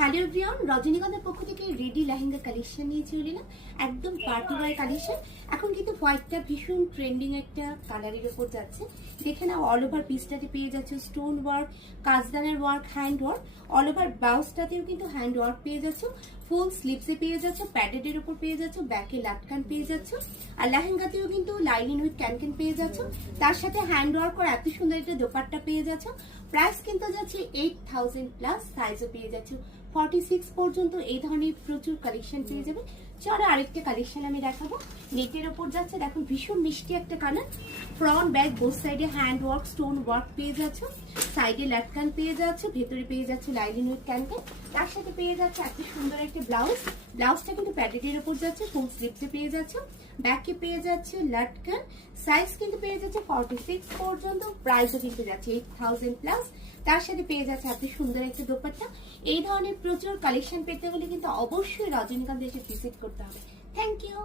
Hello everyone, রজনীগন্ধার পক্ষ থেকে রেডি লেহেঙ্গা কালেকশন নিয়ে চলে এলাম। একদম পার্টি ওয়্যার কালেকশন। এখন কিন্তু হোয়াইটটা ভীষণ ট্রেন্ডিং একটা কালারের উপর যাচ্ছে। দেখে নাও, অল ওভার পিসটাতে পেয়ে যাচ্ছে স্টোন ওয়ার্ক, কাজদানের work, hand work. All over ব্লাউজটাতেও কিন্তু হ্যান্ড ওয়ার্ক পেয়ে যাচ্ছ, ফুল স্লিভসে পেয়ে যাচ্ছ, প্যাডেডের উপর পেয়ে যাচ্ছ, ব্যাকে লাটকান পেয়ে যাচ্ছ, আর লেহেঙ্গাতেও কিন্তু লাইনিং উইথ ক্যানক্যান পেয়ে যাচ্ছ। তার সাথে হ্যান্ড ওয়ার্ক আর এত সুন্দর একটা দোপাট্টা পেয়ে যাচ্ছ। প্রাইস কিন্তু যাচ্ছে 8000 প্লাস, সাইজও পেয়ে যাচ্ছ 46 পর্যন্ত। এই ধরনের প্রচুর কালেকশন পেয়ে যাবে। চলো আরেকটা কালেকশন আমি দেখাবো। নেটের ওপর যাচ্ছে, দেখুন ভীষণ মিষ্টি একটা কালার। ফ্রন্ট ব্যাক বোথ সাইডে হ্যান্ড ওয়ার্ক, স্টোন ওয়ার্ক পেয়ে যাচ্ছ, সাইডে লাটকান পেয়ে যাচ্ছে, ভেতরে পেয়ে যাচ্ছে লাইনিং উইথ ক্যানক্যান। তার সাথে পেয়ে যাচ্ছে এত সুন্দর একটা ব্লাউজ। ব্লাউজটা কিন্তু প্যাডেডের ওপর যাচ্ছে, ফুল স্লিভসে পেয়ে যাচ্ছ, ব্যাকে পেয়ে যাচ্ছে লাটকান। সাইজ কিন্তু পেয়ে যাচ্ছে 46 পর্যন্ত। প্রাইসও কিন্তু যাচ্ছে 8000 প্লাস। তার সাথে পেয়ে যাচ্ছে এত সুন্দর একটা দোপাট্টা। এই ধরনের প্রচুর কালেকশন পেতে হলে কিন্তু অবশ্যই রজনীগন্ধা এসে ভিজিট করতে হবে। Thank you.